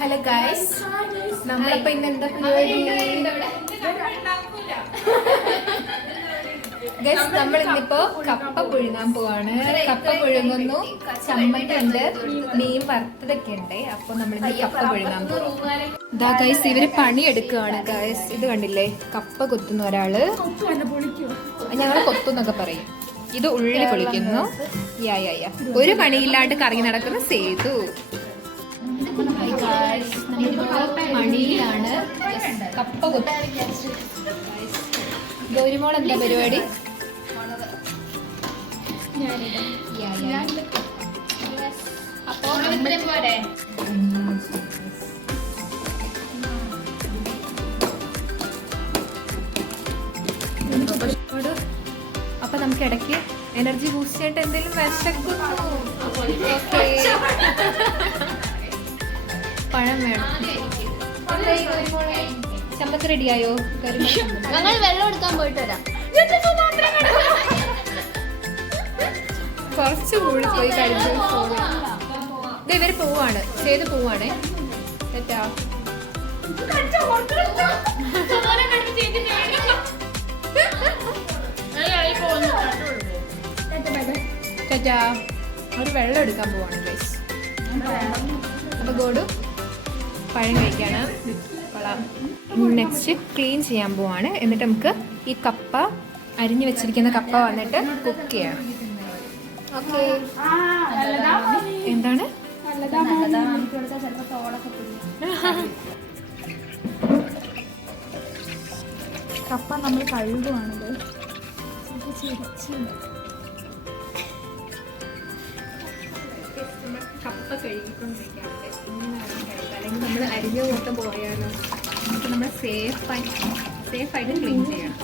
Hello guys, നമ്മളിപ്പോ ഇന്ന് എന്താ പരിപാടി? ഗൈസ്, നമ്മൾ ഇന്നിപ്പോ കപ്പ പുഴുങ്ങാൻ പോവാണ്. കപ്പ പുഴുങ്ങുന്നു, ചമ്മന്തി ഉണ്ട്, മീൻ വറുത്തതൊക്കെ ഉണ്ട്. അപ്പൊ നമ്മളിന്ന് കപ്പ പുഴുങ്ങാൻ പോവാം. ഇതാ ഗൈസ്, ഇവര് പണിയെടുക്കുകയാണ് ഗൈസ്. ഇത് കണ്ടില്ലേ, കപ്പ കൊത്തുന്ന ഒരാള്, ഞങ്ങള് കൊത്തുന്നൊക്കെ പറയും. ഇത് ഉള്ളി പൊളിക്കുന്നു. ഒരു പണിയില്ലാണ്ട് കറങ്ങി നടക്കുന്ന സേതു. മണിയിലാണ് കപ്പ കൊത്ത്. ഗൗരിമോൾ എന്താ പരിപാടി? അപ്പൊ നമുക്ക് ഇടയ്ക്ക് എനർജി ബൂസ്റ്റ് ചെയ്യായിട്ട് എന്തെങ്കിലും വിശക്കുന്നു. പഴം വേണം. ചമ്മന്തി റെഡിയായോ? ഞങ്ങൾ വെള്ളം എടുക്കാൻ പോയിട്ട് വരാം. കുറച്ച് കൂടി പോയി കഴിച്ചു. ഇവര് പോവാണ്, ചെയ്ത് പോവാണേ. തെറ്റാ? ചേച്ചാ, ഒരു വെള്ളം എടുക്കാൻ പോവാണ് ഗൈസ്. അപ്പൊ ഗോഡു പഴം കഴിക്കാണ്. നെക്സ്റ്റ് ക്ലീൻ ചെയ്യാൻ പോവാണ്. എന്നിട്ട് നമുക്ക് ഈ കപ്പ, അരിഞ്ഞു വെച്ചിരിക്കുന്ന കപ്പ വന്നിട്ട് കുക്ക് ചെയ്യണം. ഓക്കെ, എന്താണ് കപ്പ നമ്മൾ കഴുകുവാണത്. കപ്പ കഴുകിക്കൊണ്ടിരിക്കുകയാണ്. അല്ലെങ്കിൽ നമ്മൾ അരിഞ്ഞ കൂട്ടം പോയാലോ. നമുക്ക് നമ്മൾ സേഫായിട്ട് ക്ലീൻ ചെയ്യണം.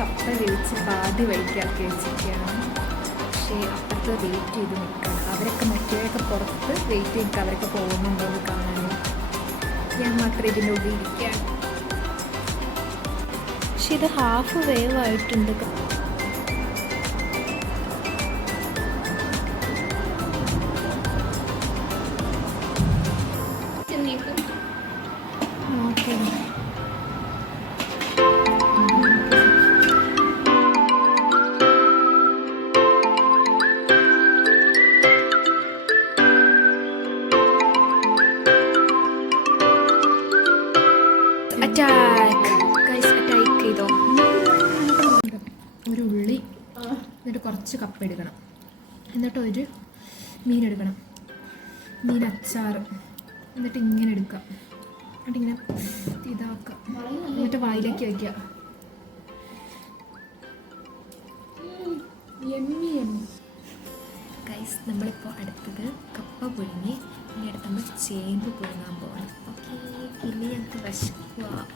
കപ്പ വേവിച്ച് പാതി വഴിക്കാക്കി വെച്ചിരിക്കുകയാണ്. പക്ഷേ അപ്പുറത്ത് വെയിറ്റ് ചെയ്ത് നിൽക്കണം. അവരൊക്കെ മറ്റേവരൊക്കെ പുറത്ത് വെയിറ്റ് ചെയ്തിട്ട് അവരൊക്കെ പോകുന്നുണ്ടോ എന്ന് കാണാൻ. ഞാൻ മാത്രം ഇതിൻ്റെ ഉള്ളിൽ ഇരിക്കുകയാണ്. പക്ഷെ ഇത് ഹാഫ് വേവ് ആയിട്ടുണ്ട്. ഓക്കെ, ഒരു ഉള്ളി, എന്നിട്ട് കുറച്ച് കപ്പ എടുക്കണം, എന്നിട്ട് ഒരു മീൻ എടുക്കണം, മീൻ അച്ചാറ്, എന്നിട്ട് ഇങ്ങനെ എടുക്കാം, എന്നിട്ട് ഇങ്ങനെ ഇതാക്കാം, എന്നിട്ട് വായിലേക്ക് വയ്ക്കുക. ഗൈസ്, നമ്മളിപ്പോൾ അടുത്തത് കപ്പ പുഴുങ്ങി, ഇനി അടുത്ത് നമ്മൾ ചേമ്പ് പുഴുങ്ങാൻ പോകണം. ഓക്കെ, പിന്നെ ഞങ്ങൾക്ക് വിശക്കുക.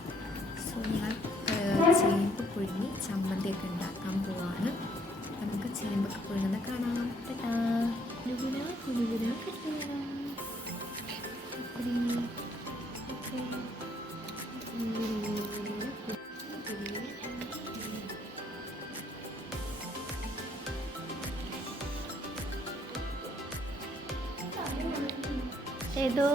സോ ഞാൻ ചേമ്പ് പുഴുങ്ങി ചമ്മന്തിയൊക്കെ ഉണ്ടാക്കാൻ പോവാണ്. അപ്പം നമുക്ക് ചേമ്പൊക്കെ പുഴുങ്ങുന്ന കാണാം. ഏതോ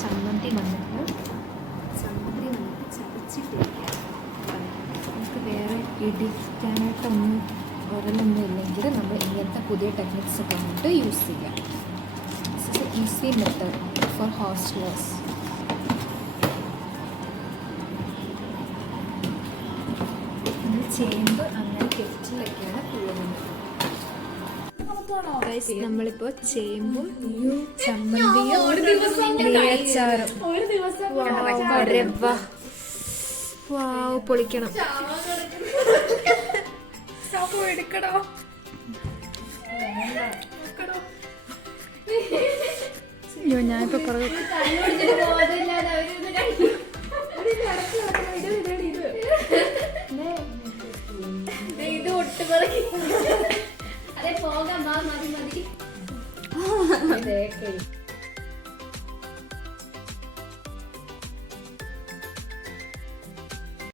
ചമ്മന്തി വന്നിട്ട് ചമ്മന്തി നമുക്ക് ചതച്ചിട്ടിരിക്കാം. നമുക്ക് വേറെ ഇടിക്കാനായിട്ടൊന്നും ഉരലൊന്നും ഇല്ലെങ്കിൽ നമ്മൾ ഇങ്ങനത്തെ പുതിയ ടെക്നിക്സ് ഒക്കെ വന്നിട്ട് യൂസ് ചെയ്യാം. This is A easy method for hostellers. ചേമ്പ് അങ്ങനെ കെറ്റിലൊക്കെയാണ് പുഴുങ്ങുന്നത്. നമ്മളിപ്പോ ചേമ്പും ചമ്മന്തിയും നെയ്യച്ചാറും പൊളിക്കണം. എടുക്കണോ? ഞാനിപ്പോ